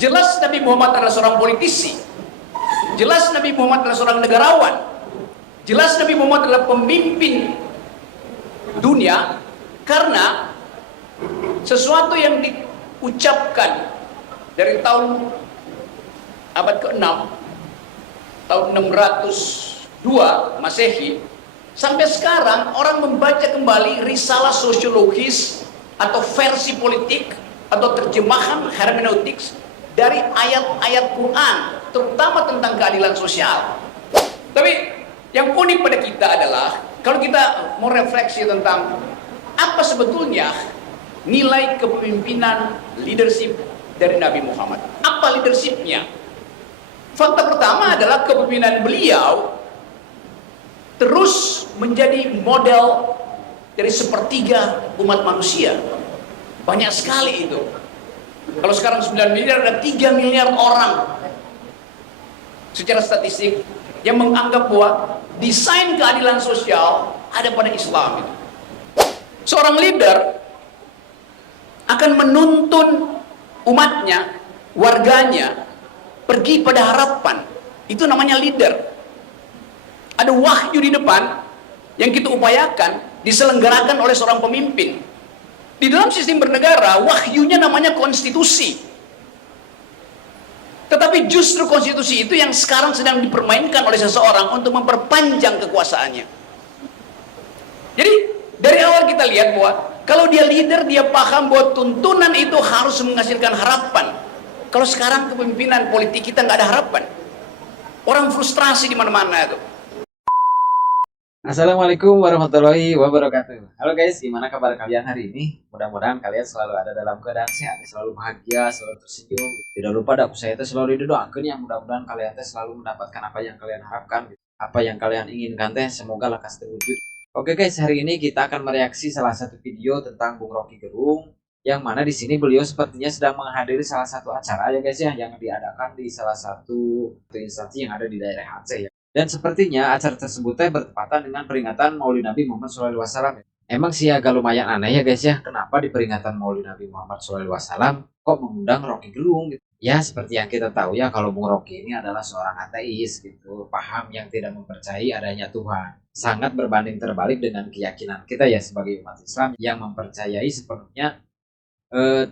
Jelas Nabi Muhammad adalah seorang politisi. Jelas Nabi Muhammad adalah seorang negarawan. Jelas Nabi Muhammad adalah pemimpin dunia, karena sesuatu yang diucapkan dari tahun abad ke-6, tahun 602 Masehi, sampai sekarang orang membaca kembali risalah sosiologis atau versi politik atau terjemahan hermeneutik dari ayat-ayat Quran, terutama tentang keadilan sosial. Tapi yang unik pada kita adalah kalau kita mau refleksi tentang apa sebetulnya nilai kepemimpinan leadership dari Nabi Muhammad. Apa leadershipnya? Fakta pertama adalah kepemimpinan beliau terus menjadi model dari sepertiga umat manusia. Banyak sekali itu. Kalau sekarang 9 miliar, ada 3 miliar orang secara statistik yang menganggap bahwa desain keadilan sosial ada pada Islam. Seorang leader akan menuntun umatnya, warganya, pergi pada harapan. Itu namanya leader. Ada wahyu di depan yang kita upayakan diselenggarakan oleh seorang pemimpin. Di dalam sistem bernegara, wahyunya namanya konstitusi. Tetapi justru konstitusi itu yang sekarang sedang dipermainkan oleh seseorang untuk memperpanjang kekuasaannya. Jadi dari awal kita lihat bahwa kalau dia leader, dia paham bahwa tuntunan itu harus menghasilkan harapan. Kalau sekarang kepemimpinan politik kita nggak ada harapan, orang frustrasi di mana-mana itu. Assalamualaikum warahmatullahi wabarakatuh. Halo guys, gimana kabar kalian hari ini? Mudah-mudahan kalian selalu ada dalam keadaan sehat, selalu bahagia, selalu tersenyum. Tidak lupa daku saya itu selalu didoakan yang mudah-mudahan kalian selalu mendapatkan apa yang kalian harapkan, apa yang kalian inginkan semoga lekas terwujud. Oke guys, hari ini kita akan mereaksi salah satu video tentang Bung Rocky Gerung, yang mana di sini beliau sepertinya sedang menghadiri salah satu acara ya guys ya, yang diadakan di salah satu instansi yang ada di daerah Aceh ya. Dan sepertinya acara tersebut bertepatan dengan peringatan Maulid Nabi Muhammad SAW. Emang sih agak lumayan aneh ya guys ya, kenapa di peringatan Maulid Nabi Muhammad SAW kok mengundang Rocky Gerung gitu. Ya seperti yang kita tahu ya, kalau Bung Rocky ini adalah seorang ateis gitu, paham yang tidak mempercayai adanya Tuhan. Sangat berbanding terbalik dengan keyakinan kita ya sebagai umat Islam yang mempercayai sepenuhnya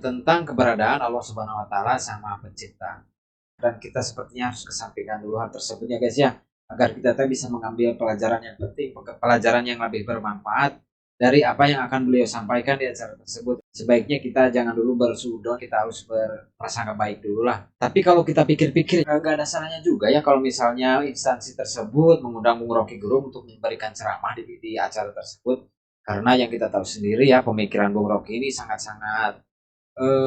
tentang keberadaan Allah Subhanahu wa taala sama pencipta. Dan kita sepertinya harus kesampingkan dulu hal tersebut ya guys ya, agar kita bisa mengambil pelajaran yang penting, pelajaran yang lebih bermanfaat dari apa yang akan beliau sampaikan di acara tersebut. Sebaiknya kita jangan dulu bersuudzon, kita harus berprasangka baik dulu lah. Tapi kalau kita pikir-pikir, nggak ada salahnya juga ya kalau misalnya instansi tersebut mengundang Bung Rocky Gerung untuk memberikan ceramah di acara tersebut. Karena yang kita tahu sendiri ya, pemikiran Bung Rocky ini sangat-sangat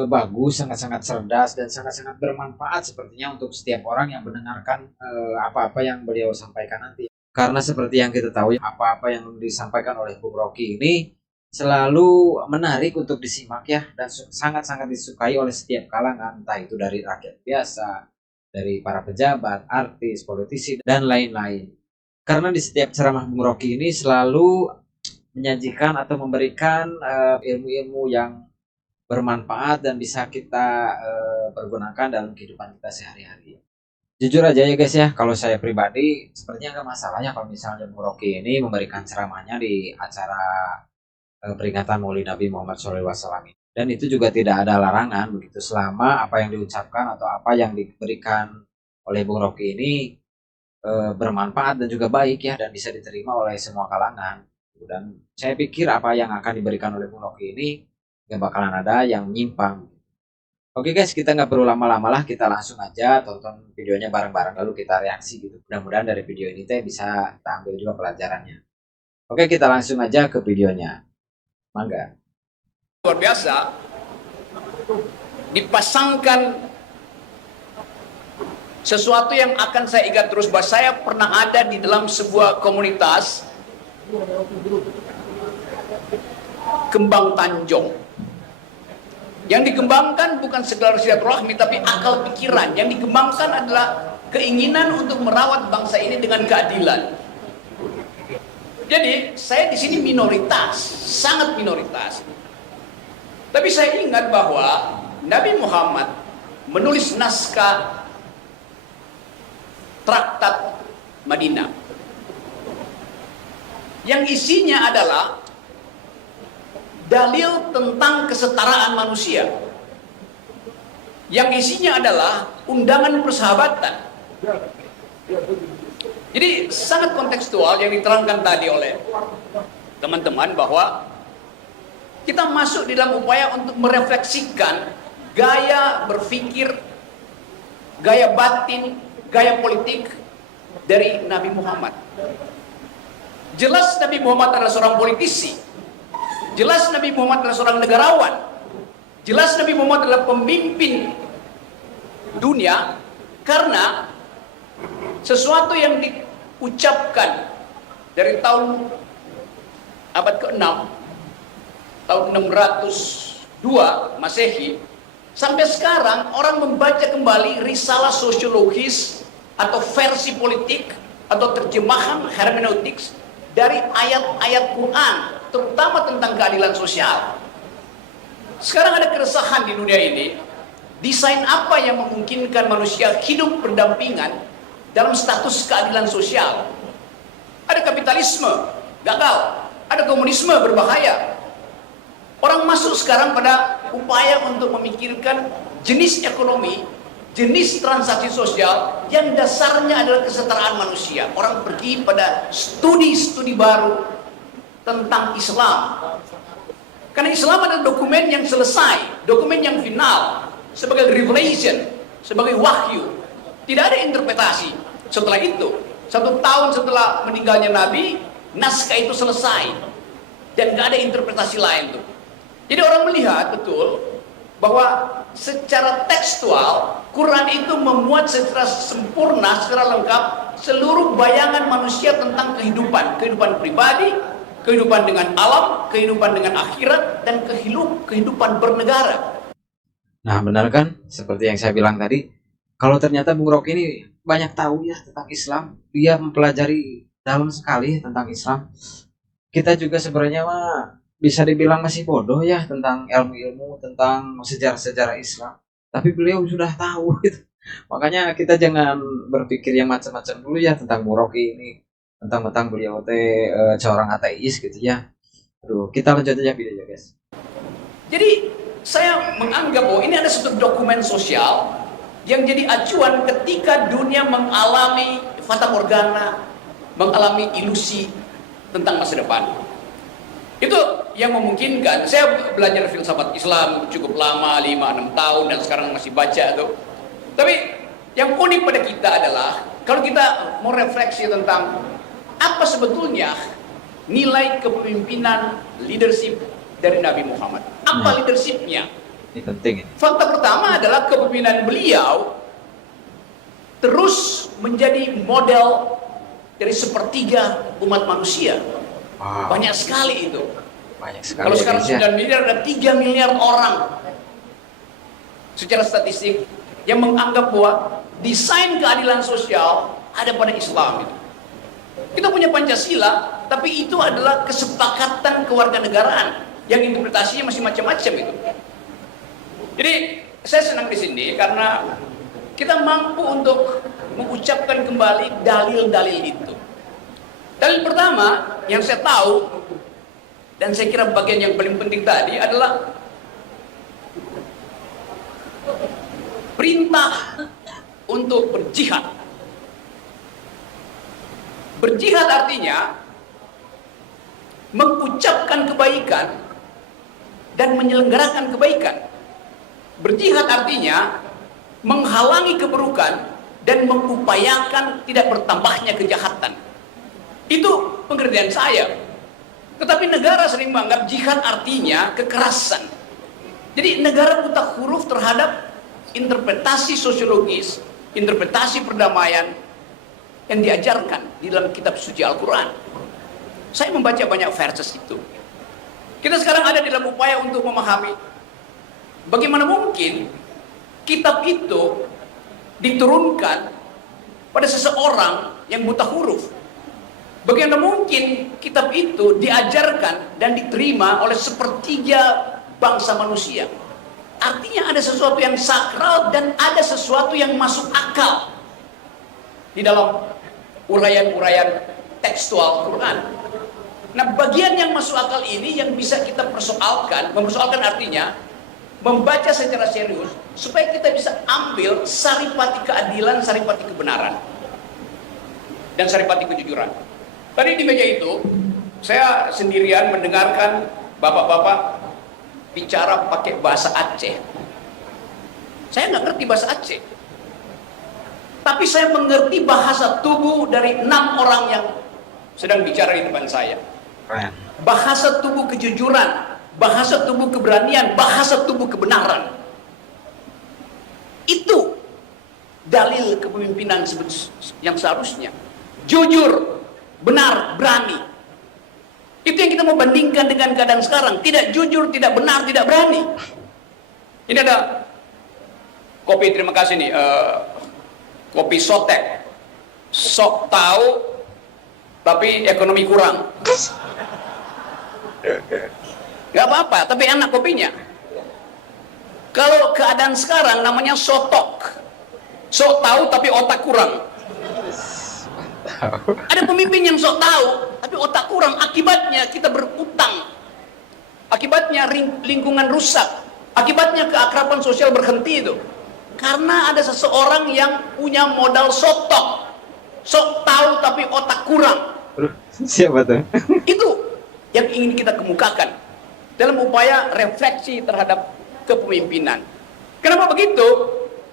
bagus, sangat-sangat cerdas, dan sangat-sangat bermanfaat sepertinya untuk setiap orang yang mendengarkan apa-apa yang beliau sampaikan nanti. Karena seperti yang kita tahu, apa-apa yang disampaikan oleh Bung Rocky ini selalu menarik untuk disimak ya, dan sangat-sangat disukai oleh setiap kalangan, entah itu dari rakyat biasa, dari para pejabat, artis, politisi, dan lain-lain. Karena di setiap ceramah Bung Rocky ini selalu menyajikan atau memberikan ilmu-ilmu yang bermanfaat dan bisa kita pergunakan dalam kehidupan kita sehari-hari. Jujur aja ya guys ya, kalau saya pribadi sepertinya nggak masalahnya kalau misalnya Bung Rocky ini memberikan ceramahnya di acara peringatan Maulid Nabi Muhammad SAW. Dan itu juga tidak ada larangan begitu, selama apa yang diucapkan atau apa yang diberikan oleh Bung Rocky ini bermanfaat dan juga baik ya, dan bisa diterima oleh semua kalangan. Dan saya pikir apa yang akan diberikan oleh Bung Rocky ini gak bakalan ada yang menyimpang. Oke guys, kita nggak perlu lama-lama lah, kita langsung aja tonton videonya bareng-bareng lalu kita reaksi gitu. Mudah-mudahan dari video ini bisa kita ambil juga pelajarannya. Oke, kita langsung aja ke videonya. Mangga. Luar biasa, dipasangkan sesuatu yang akan saya ingat terus, bahwa saya pernah ada di dalam sebuah komunitas Kembang Tanjung. Yang dikembangkan bukan sekedar silaturahmi, tapi akal pikiran. Yang dikembangkan adalah keinginan untuk merawat bangsa ini dengan keadilan. Jadi saya di sini minoritas, sangat minoritas. Tapi saya ingat bahwa Nabi Muhammad menulis naskah Traktat Madinah yang isinya adalah dalil tentang kesetaraan manusia, yang isinya adalah undangan persahabatan. Jadi sangat kontekstual yang diterangkan tadi oleh teman-teman, bahwa kita masuk di dalam upaya untuk merefleksikan gaya berpikir, gaya batin, gaya politik dari Nabi Muhammad. Jelas Nabi Muhammad adalah seorang politisi, jelas Nabi Muhammad adalah seorang negarawan, jelas Nabi Muhammad adalah pemimpin dunia, karena sesuatu yang diucapkan dari tahun abad ke-6, tahun 602 Masehi, sampai sekarang orang membaca kembali risalah sosiologis atau versi politik atau terjemahan hermeneutik dari ayat-ayat Quran, terutama tentang keadilan sosial. Sekarang ada keresahan di dunia ini, desain apa yang memungkinkan manusia hidup berdampingan dalam status keadilan sosial. Ada kapitalisme, gagal. Ada komunisme, berbahaya. Orang masuk sekarang pada upaya untuk memikirkan jenis ekonomi, jenis transaksi sosial yang dasarnya adalah kesetaraan manusia. Orang pergi pada studi-studi baru tentang Islam. Karena Islam adalah dokumen yang selesai, dokumen yang final, sebagai revelation, sebagai wahyu. Tidak ada interpretasi. Setelah itu, 1 tahun setelah meninggalnya Nabi, naskah itu selesai. Dan gak ada interpretasi lain tuh. Jadi orang melihat betul bahwa secara tekstual Quran itu memuat secara sempurna, secara lengkap seluruh bayangan manusia tentang kehidupan, kehidupan pribadi, kehidupan dengan alam, kehidupan dengan akhirat, dan kehidupan bernegara. Nah, benar kan? Seperti yang saya bilang tadi, kalau ternyata Bung Rocky ini banyak tahu ya tentang Islam, dia mempelajari dalam sekali tentang Islam. Kita juga sebenarnya mah bisa dibilang masih bodoh ya tentang ilmu-ilmu, tentang sejarah-sejarah Islam. Tapi beliau sudah tahu gitu. Makanya kita jangan berpikir yang macam-macam dulu ya tentang Bung Rocky ini. Tentang beliau seorang ateis gitu ya. Aduh, kita lanjut aja videonya guys. Jadi saya menganggap bahwa ini ada suatu dokumen sosial yang jadi acuan ketika dunia mengalami fata morgana, mengalami ilusi tentang masa depan. Itu yang memungkinkan. Saya belajar filsafat Islam cukup lama, 5-6 tahun, dan sekarang masih baca tuh. Tapi yang unik pada kita adalah kalau kita mau refleksi tentang apa sebetulnya nilai kepemimpinan leadership dari Nabi Muhammad. Apa leadershipnya? Ini penting ini. Fakta pertama adalah kepemimpinan beliau terus menjadi model dari sepertiga umat manusia. Wow. Banyak sekali itu. Banyak sekali. Kalau sekarang ya, 9 miliar, ada 3 miliar orang secara statistik yang menganggap bahwa desain keadilan sosial ada pada Islam itu. Kita punya Pancasila, tapi itu adalah kesepakatan kewarganegaraan yang interpretasinya masih macam-macam itu. Jadi saya senang di sini karena kita mampu untuk mengucapkan kembali dalil-dalil itu. Dalil pertama yang saya tahu, dan saya kira bagian yang paling penting tadi adalah perintah untuk berjihad. Berjihad artinya mengucapkan kebaikan dan menyelenggarakan kebaikan. Berjihad artinya menghalangi keburukan dan mengupayakan tidak bertambahnya kejahatan. Itu pengertian saya. Tetapi negara sering menganggap jihad artinya kekerasan. Jadi negara buta huruf terhadap interpretasi sosiologis, interpretasi perdamaian yang diajarkan di dalam kitab suci Al-Quran. Saya membaca banyak verses itu. Kita sekarang ada di dalam upaya untuk memahami bagaimana mungkin kitab itu diturunkan pada seseorang yang buta huruf. Bagaimana mungkin kitab itu diajarkan dan diterima oleh sepertiga bangsa manusia? Artinya ada sesuatu yang sakral dan ada sesuatu yang masuk akal di dalam uraian-uraian tekstual Quran. Nah, bagian yang masuk akal ini yang bisa kita persoalkan, mempersoalkan artinya membaca secara serius supaya kita bisa ambil saripati keadilan, saripati kebenaran, dan saripati kejujuran. Tadi di meja itu saya sendirian mendengarkan bapak-bapak bicara pakai bahasa Aceh. Saya nggak ngerti bahasa Aceh, tapi saya mengerti bahasa tubuh dari 6 orang yang sedang bicara di depan saya. Bahasa tubuh kejujuran, bahasa tubuh keberanian, bahasa tubuh kebenaran. Itu dalil kepemimpinan yang seharusnya jujur, benar, berani. Itu yang kita mau bandingkan dengan keadaan sekarang. Tidak jujur, tidak benar, tidak berani. Ini ada kopi, terima kasih nih, kopi Sotek. Sok tahu tapi ekonomi kurang. Gak apa-apa, tapi enak kopinya. Kalau keadaan sekarang namanya sotok. Sok tahu tapi otak kurang. Ada pemimpin yang sok tahu tapi otak kurang, akibatnya kita berutang, akibatnya lingkungan rusak, akibatnya keakraban sosial berhenti. Itu karena ada seseorang yang punya modal sotok, sok tahu tapi otak kurang. Siapa tuh? Itu yang ingin kita kemukakan dalam upaya refleksi terhadap kepemimpinan. Kenapa begitu?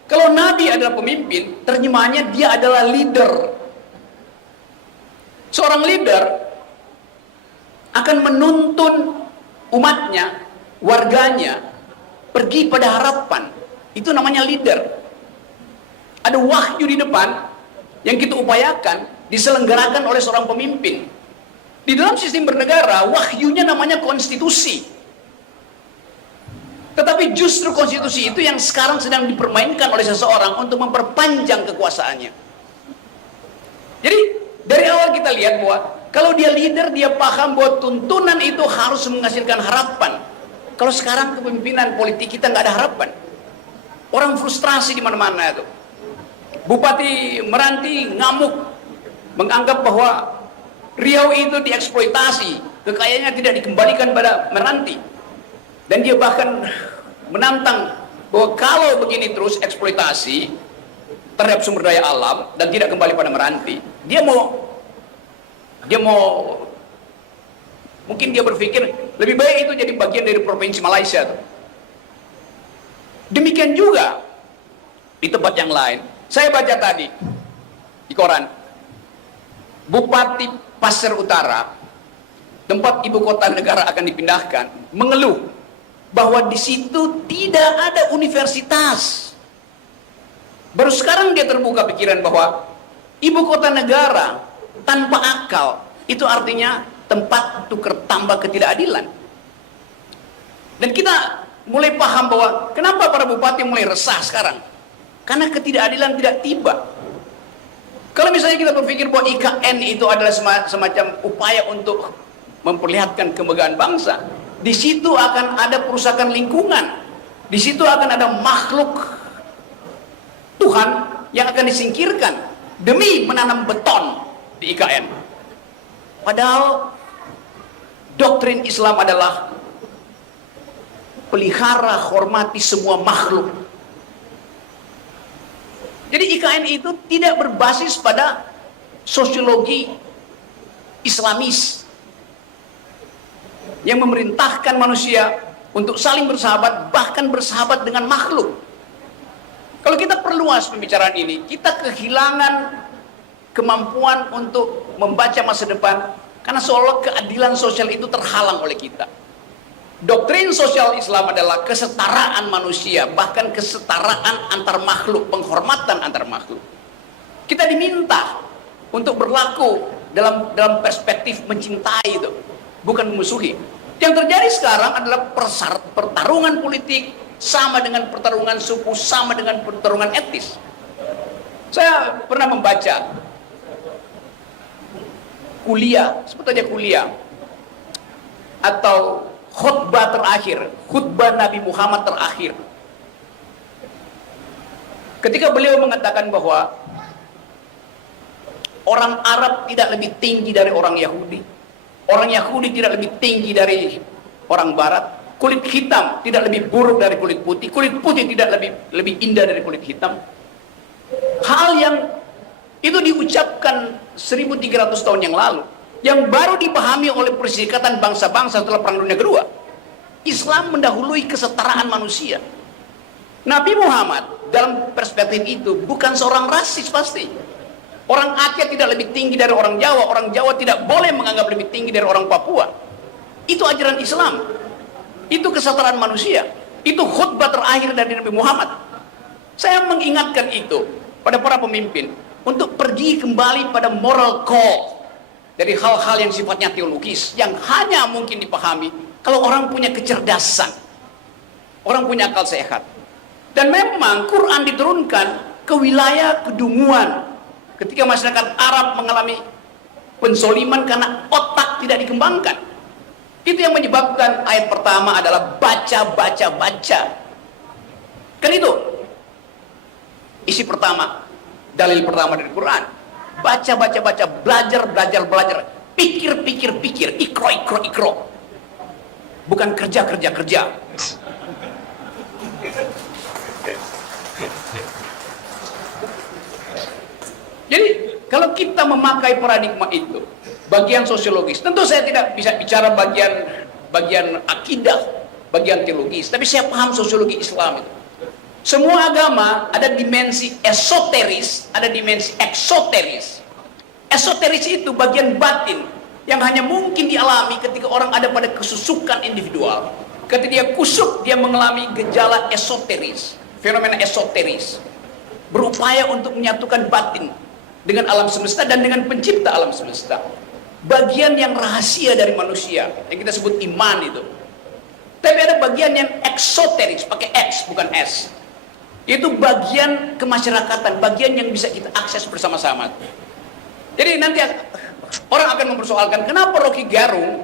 Kalau Nabi adalah pemimpin, terjemahannya dia adalah leader. Seorang leader akan menuntun umatnya, warganya, pergi pada harapan. Itu namanya leader. Ada wahyu di depan yang kita upayakan diselenggarakan oleh seorang pemimpin. Di dalam sistem bernegara, wahyunya namanya konstitusi. Tetapi justru konstitusi itu yang sekarang sedang dipermainkan oleh seseorang untuk memperpanjang kekuasaannya. Jadi dari awal kita lihat bahwa kalau dia leader, dia paham bahwa tuntunan itu harus menghasilkan harapan. Kalau sekarang kepemimpinan politik kita nggak ada harapan, orang frustrasi di mana-mana itu. Bupati Meranti ngamuk, menganggap bahwa Riau itu dieksploitasi, kekayaannya tidak dikembalikan pada Meranti, dan dia bahkan menantang bahwa kalau begini terus eksploitasi terhadap sumber daya alam dan tidak kembali pada Meranti, dia mau mungkin dia berpikir lebih baik itu jadi bagian dari provinsi Malaysia tuh. Demikian juga di tempat yang lain. Saya baca tadi di koran, Bupati Pasir Utara, tempat ibu kota negara akan dipindahkan, mengeluh bahwa di situ tidak ada universitas. Baru sekarang dia terbuka pikiran bahwa ibu kota negara tanpa akal itu artinya tempat tukar tambah ketidakadilan. Dan kita mulai paham bahwa kenapa para bupati mulai resah sekarang, karena ketidakadilan tidak tiba. Kalau misalnya kita berpikir bahwa IKN itu adalah semacam upaya untuk memperlihatkan kemegahan bangsa, di situ akan ada perusakan lingkungan, di situ akan ada makhluk Tuhan yang akan disingkirkan demi menanam beton di IKN. Padahal doktrin Islam adalah pelihara, hormati semua makhluk. Jadi IKN itu tidak berbasis pada sosiologi Islamis yang memerintahkan manusia untuk saling bersahabat, bahkan bersahabat dengan makhluk. Kalau kita perluas pembicaraan ini, kita kehilangan kemampuan untuk membaca masa depan karena seolah keadilan sosial itu terhalang oleh kita. Doktrin sosial Islam adalah kesetaraan manusia, bahkan kesetaraan antar makhluk, penghormatan antar makhluk. Kita diminta untuk berlaku dalam perspektif mencintai itu, bukan memusuhi. Yang terjadi sekarang adalah pertarungan politik sama dengan pertarungan suku, sama dengan pertarungan etnis. Saya pernah membaca kuliah, sebut aja kuliah, atau khutbah terakhir, khutbah Nabi Muhammad terakhir Ketika beliau mengatakan bahwa orang Arab tidak lebih tinggi dari orang Yahudi, orang Yahudi tidak lebih tinggi dari orang Barat, kulit hitam tidak lebih buruk dari kulit putih tidak lebih indah dari kulit hitam. Hal yang itu diucapkan 1300 tahun yang lalu, yang baru dipahami oleh Perserikatan Bangsa-Bangsa setelah Perang Dunia Kedua. Islam mendahului kesetaraan manusia. Nabi Muhammad dalam perspektif itu bukan seorang rasis pasti. Orang Aceh tidak lebih tinggi dari orang Jawa tidak boleh menganggap lebih tinggi dari orang Papua. Itu ajaran Islam. Itu kesetaraan manusia. Itu khutbah terakhir dari Nabi Muhammad. Saya mengingatkan itu pada para pemimpin untuk pergi kembali pada moral code dari hal-hal yang sifatnya teologis, yang hanya mungkin dipahami kalau orang punya kecerdasan, orang punya akal sehat. Dan memang Quran diturunkan ke wilayah kedunguan ketika masyarakat Arab mengalami pensoliman karena otak tidak dikembangkan. Itu yang menyebabkan ayat pertama adalah baca. Kan itu isi pertama, dalil pertama dari Quran. Baca, belajar, pikir, ikro. Bukan kerja. Jadi kalau kita memakai paradigma itu, bagian sosiologis, tentu saya tidak bisa bicara bagian akidah, bagian teologis, tapi saya paham sosiologi Islam itu. Semua agama ada dimensi esoteris, ada dimensi eksoteris. Esoteris itu bagian batin yang hanya mungkin dialami ketika orang ada pada kesusukan individual. Ketika dia kusuk, dia mengalami gejala esoteris, fenomena esoteris, berupaya untuk menyatukan batin dengan alam semesta dan dengan pencipta alam semesta. Bagian yang rahasia dari manusia yang kita sebut iman itu. Tapi ada bagian yang eksoteris, pakai X bukan S. Itu bagian kemasyarakatan, bagian yang bisa kita akses bersama-sama. Jadi nanti orang akan mempersoalkan kenapa Rocky Gerung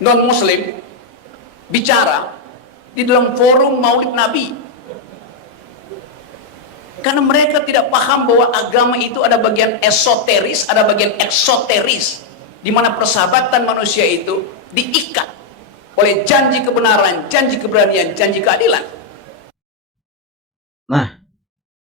non muslim bicara di dalam forum Maulid Nabi. Karena mereka tidak paham bahwa agama itu ada bagian esoteris, ada bagian eksoteris, di mana persahabatan manusia itu diikat oleh janji kebenaran, janji keberanian, janji keadilan. Nah,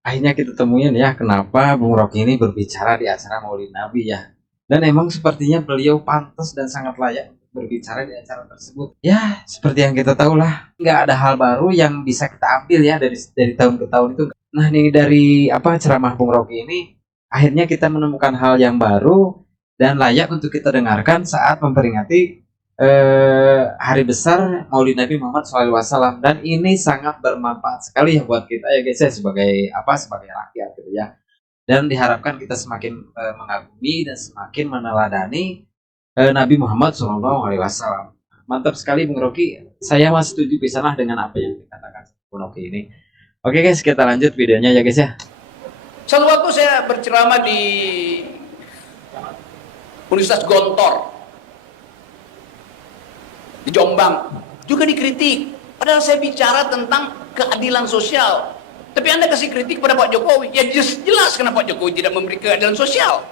akhirnya kita temuin ya kenapa Bung Rocky ini berbicara di acara Maulid Nabi ya. Dan emang sepertinya beliau pantas dan sangat layak berbicara di acara tersebut. Ya, seperti yang kita tahu lah, nggak ada hal baru yang bisa kita ambil ya dari tahun ke tahun itu. Nah, nih dari ceramah Bung Rocky ini, akhirnya kita menemukan hal yang baru dan layak untuk kita dengarkan saat memperingati hari besar Maulid Nabi Muhammad SAW. Dan ini sangat bermanfaat sekali ya buat kita ya guys ya, sebagai rakyat gitu ya. Dan diharapkan kita semakin mengagumi dan semakin meneladani Nabi Muhammad SAW. Mantap sekali Bung Rocky. Saya masih setuju pisanlah dengan apa yang dikatakan Bung Rocky ini. Oke guys, kita lanjut videonya ya guys ya. Suatu waktu saya berceramah di Universitas Gontor di Jombang, juga dikritik. Padahal saya bicara tentang keadilan sosial. Tapi Anda kasih kritik pada Pak Jokowi. Ya jelas kenapa Pak Jokowi tidak memberi keadilan sosial.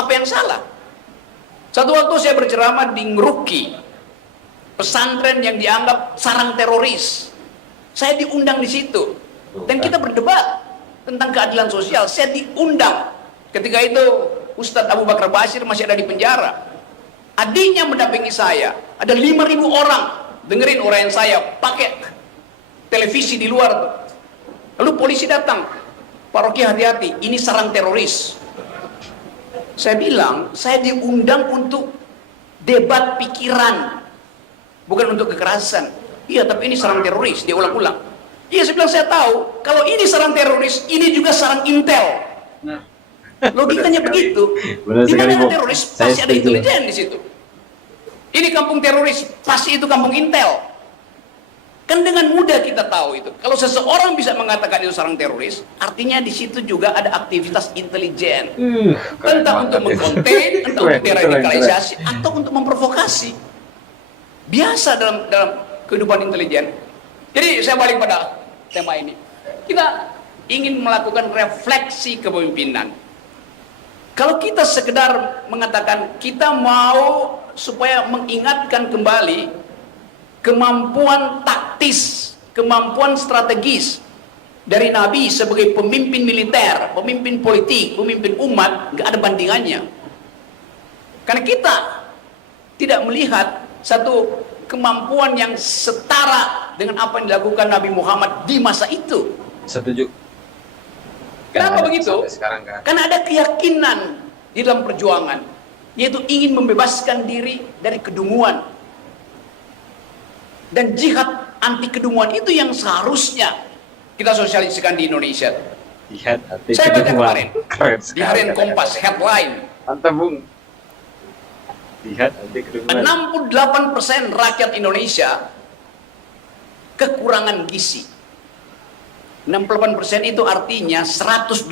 Apa yang salah? Satu waktu saya berceramah di Ngeruki, pesantren yang dianggap sarang teroris. Saya diundang di situ. Dan kita berdebat tentang keadilan sosial. Saya diundang. Ketika itu Ustadz Abu Bakar Basir masih ada di penjara. Adiknya mendampingi saya. Ada 5.000 orang dengerin uraian saya pakai televisi di luar tuh. Lalu polisi datang. Pak Rocky hati-hati, ini sarang teroris. Saya bilang, saya diundang untuk debat pikiran, bukan untuk kekerasan. Iya, tapi ini sarang teroris. Dia ulang-ulang. Iya, saya bilang saya tahu. Kalau ini sarang teroris, ini juga sarang intel. Nah, logikanya begitu. Di mana ada teroris, pasti ada intelijen di situ. Ini kampung teroris, pasti itu kampung intel. Kan dengan mudah kita tahu itu. Kalau seseorang bisa mengatakan itu sarang teroris, artinya di situ juga ada aktivitas intelijen. Entah untuk mengkonten, entah untuk deradikalisasi, atau untuk memprovokasi. Biasa dalam kehidupan intelijen. Jadi saya balik pada tema ini. Kita ingin melakukan refleksi kepemimpinan. Kalau kita sekedar mengatakan kita mau supaya mengingatkan kembali kemampuan taktis, kemampuan strategis dari Nabi sebagai pemimpin militer, pemimpin politik, pemimpin umat, nggak ada bandingannya. Karena kita tidak melihat satu kemampuan yang setara dengan apa yang dilakukan Nabi Muhammad di masa itu. Setuju. Kenapa begitu? Sampai sekarang kan. Karena ada keyakinan di dalam perjuangan, yaitu ingin membebaskan diri dari kedunguan. Dan jihad anti kedunguan itu yang seharusnya kita sosialisasikan di Indonesia. Jihad anti Saya baca kedunguan. kemarin Keren di sekali, harian kata-kata. Kompas headline, Mantap, Bung. Jihad anti kedunguan. 68% rakyat Indonesia kekurangan gizi. 68% itu artinya 182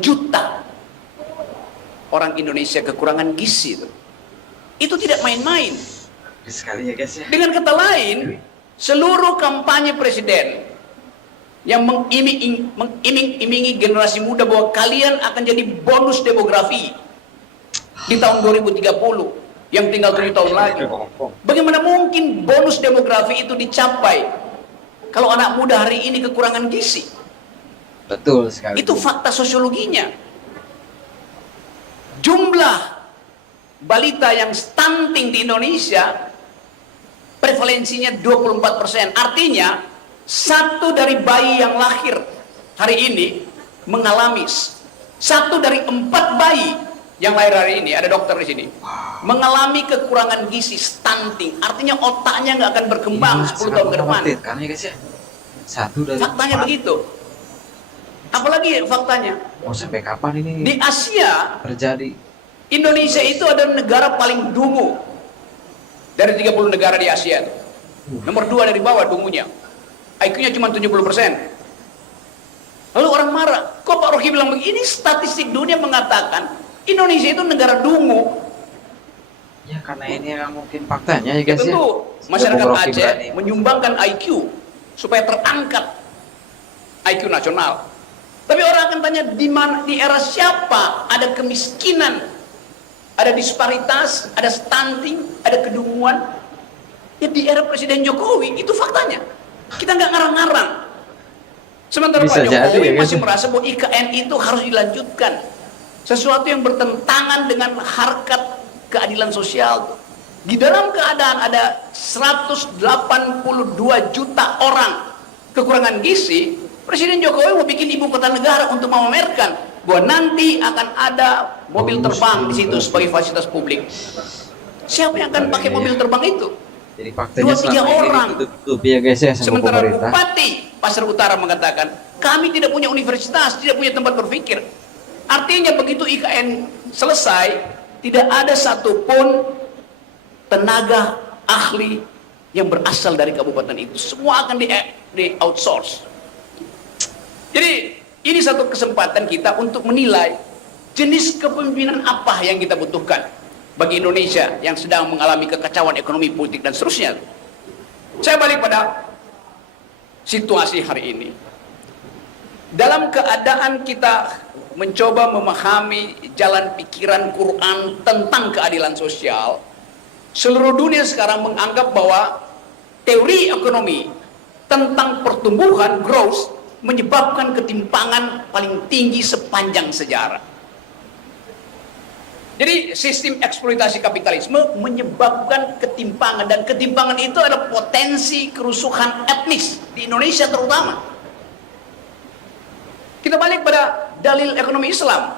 juta orang Indonesia kekurangan gizi. Itu tidak main-main. Sekali ya guys ya. Dengan kata lain, seluruh kampanye presiden yang mengiming-imingi generasi muda bahwa kalian akan jadi bonus demografi di tahun 2030 yang tinggal 7 tahun lagi. Bagaimana mungkin bonus demografi itu dicapai kalau anak muda hari ini kekurangan gizi? Betul sekali. Itu fakta sosiologinya. Jumlah balita yang stunting di Indonesia prevalensinya 24%. Artinya, satu dari bayi yang lahir hari ini mengalami, satu dari 4 bayi yang lahir hari ini, ada dokter di sini, mengalami kekurangan gizi, stunting. Artinya otaknya nggak akan berkembang 10 tahun ke depan. Kan ya guys ya. Satu dari Faktanya 4. begitu. Apalagi faktanya, Mau sampai kapan ini di Asia, terjadi? Indonesia itu adalah negara paling dungu dari 30 negara di Asia. Nomor 2 dari bawah dungunya. IQ-nya cuma 70%. Lalu orang marah, kok Pak Rocky bilang begini? Statistik dunia mengatakan Indonesia itu negara dungu. Ya karena ini yang mungkin faktanya ya guys ya. Tentu masyarakat Bung Rocky Aceh berani. menyumbangkan IQ supaya terangkat IQ nasional. Tapi orang akan tanya, di mana, di era siapa ada kemiskinan, ada disparitas, ada stunting, ada kedunguan? Ya di era Presiden Jokowi, itu faktanya. Kita nggak ngarang-ngarang. Sementara Bisa Pak jadi, Jokowi ya, masih guys. merasa bahwa IKN itu harus dilanjutkan. Sesuatu yang bertentangan dengan harkat keadilan sosial. Di dalam keadaan ada 182 juta orang kekurangan gizi, Presiden Jokowi mau bikin ibu kota negara untuk memamerkan bahwa nanti akan ada mobil terbang di situ sebagai fasilitas publik. Siapa yang akan pakai mobil terbang itu? Jadi faktanya 2-3 selama ini orang. ditutup ya guys ya sama Sementara pemerintah. Bupati Pasar Utara mengatakan, kami tidak punya universitas, tidak punya tempat berpikir. Artinya begitu IKN selesai, tidak ada satupun tenaga ahli yang berasal dari kabupaten itu. Semua akan di outsource. Jadi ini satu kesempatan kita untuk menilai jenis kepemimpinan apa yang kita butuhkan bagi Indonesia yang sedang mengalami kekacauan ekonomi, politik, dan seterusnya. Saya balik pada situasi hari ini. Dalam keadaan kita mencoba memahami jalan pikiran Quran tentang keadilan sosial, seluruh dunia sekarang menganggap bahwa teori ekonomi tentang pertumbuhan, growth, menyebabkan ketimpangan paling tinggi sepanjang sejarah. Jadi sistem eksploitasi kapitalisme menyebabkan ketimpangan, dan ketimpangan itu adalah potensi kerusuhan etnis di Indonesia terutama. Kita balik pada dalil ekonomi Islam.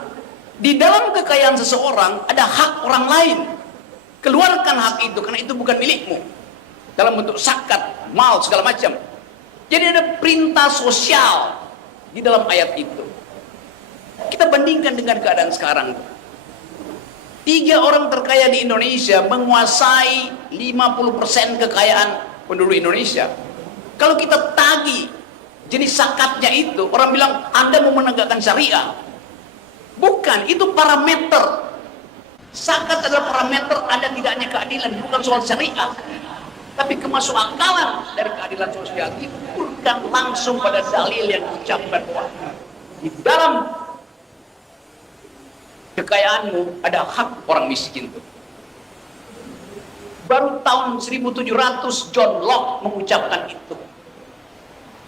Di dalam kekayaan seseorang ada hak orang lain. Keluarkan hak itu karena itu bukan milikmu. Dalam bentuk zakat, mal, segala macam. Jadi ada perintah sosial di dalam ayat itu. Kita bandingkan dengan keadaan sekarang. 3 orang terkaya di Indonesia menguasai 50% kekayaan penduduk Indonesia. Kalau kita tagih jenis zakatnya itu, orang bilang Anda mau menegakkan syariah. Bukan, itu parameter. Zakat adalah parameter ada tidaknya keadilan, bukan soal syariah. Tapi kemasukakalan dari keadilan sosial itu menunjukkan langsung pada dalil yang diucapkan bahwa di dalam kekayaanmu ada hak orang miskin. Baru tahun 1700 John Locke mengucapkan itu.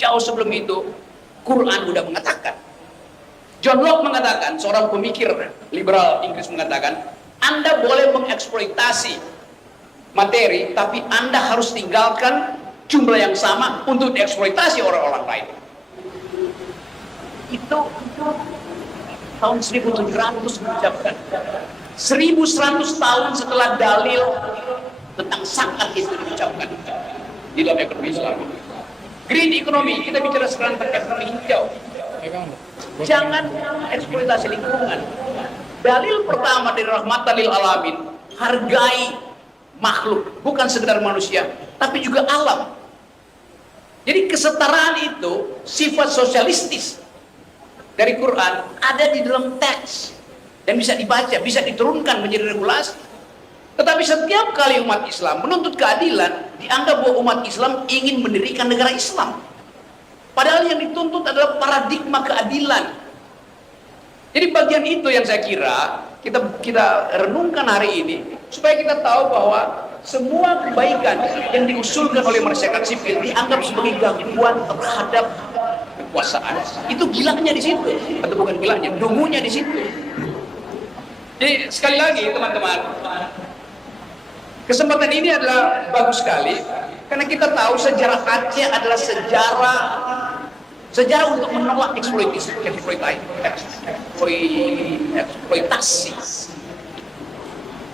Jauh sebelum itu Quran sudah mengatakan. John Locke mengatakan, seorang pemikir liberal Inggris mengatakan, Anda boleh mengeksploitasi materi, tapi Anda harus tinggalkan jumlah yang sama untuk dieksploitasi orang-orang lain. Itu tahun 1700 mengucapkan. 1100 tahun setelah dalil tentang zakat itu diucapkan di dalam ekonomi Islam. Green economy, kita bicara sekarang tentang ekonomi hijau. Jangan eksploitasi lingkungan. Dalil pertama dari rahmatan lil alamin, hargai makhluk, bukan sekedar manusia, tapi juga alam. Jadi kesetaraan itu sifat sosialistis dari Quran ada di dalam teks dan bisa dibaca, bisa diturunkan menjadi regulasi. Tetapi setiap kali umat Islam menuntut keadilan, dianggap bahwa umat Islam ingin mendirikan negara Islam. Padahal yang dituntut adalah paradigma keadilan. Jadi bagian itu yang saya kira kita renungkan hari ini, supaya kita tahu bahwa semua kebaikan yang diusulkan oleh masyarakat sipil dianggap sebagai gangguan terhadap kekuasaan. Itu gilanya di situ, atau bukan gilanya, dungunya di situ. Jadi sekali lagi teman-teman, kesempatan ini adalah bagus sekali karena kita tahu sejarah Aceh adalah sejarah untuk menolak eksploitasi.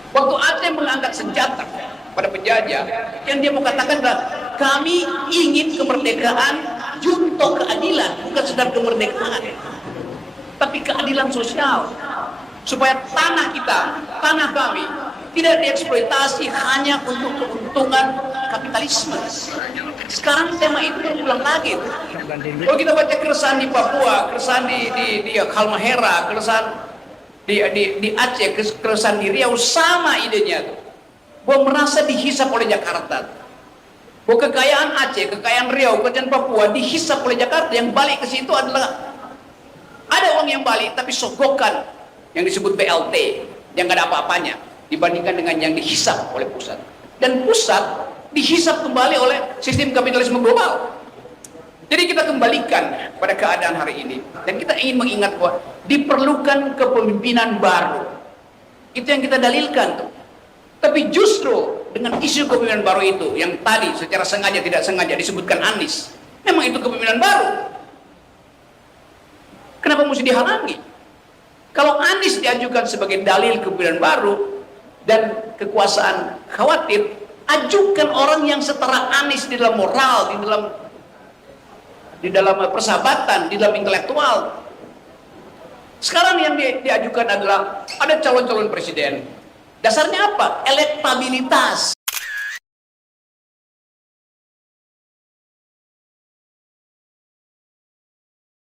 Waktu Aceh mengangkat senjata pada penjajah, yang dia mau katakan adalah kami ingin kemerdekaan junto keadilan, bukan sekedar kemerdekaan, tapi keadilan sosial, supaya tanah kita, tanah kami tidak dieksploitasi hanya untuk keuntungan kapitalisme. Sekarang tema itu berulang lagi. Kalau kita baca keresahan di Papua, keresahan di Halmahera, keresahan di Aceh, keresahan di Riau, sama idenya tuh. Bahwa merasa dihisap oleh Jakarta. Bahwa kekayaan Aceh, kekayaan Riau, kekayaan Papua dihisap oleh Jakarta. Yang balik ke situ adalah ada uang yang balik tapi sogokan yang disebut BLT yang gak ada apa-apanya dibandingkan dengan yang dihisap oleh pusat. Dan pusat dihisap kembali oleh sistem kapitalisme global. Jadi kita kembalikan pada keadaan hari ini, dan kita ingin mengingat bahwa diperlukan kepemimpinan baru. Itu yang kita dalilkan tuh. Tapi justru dengan isu kepemimpinan baru itu yang tadi secara sengaja tidak sengaja disebutkan Anies, memang itu kepemimpinan baru. Kenapa mesti dihalangi? Kalau Anies diajukan sebagai dalil kepemimpinan baru dan kekuasaan khawatir, ajukan orang yang setara Anies di dalam moral, di dalam persahabatan, di dalam intelektual. Sekarang yang diajukan adalah ada calon-calon presiden. Dasarnya apa? Elektabilitas.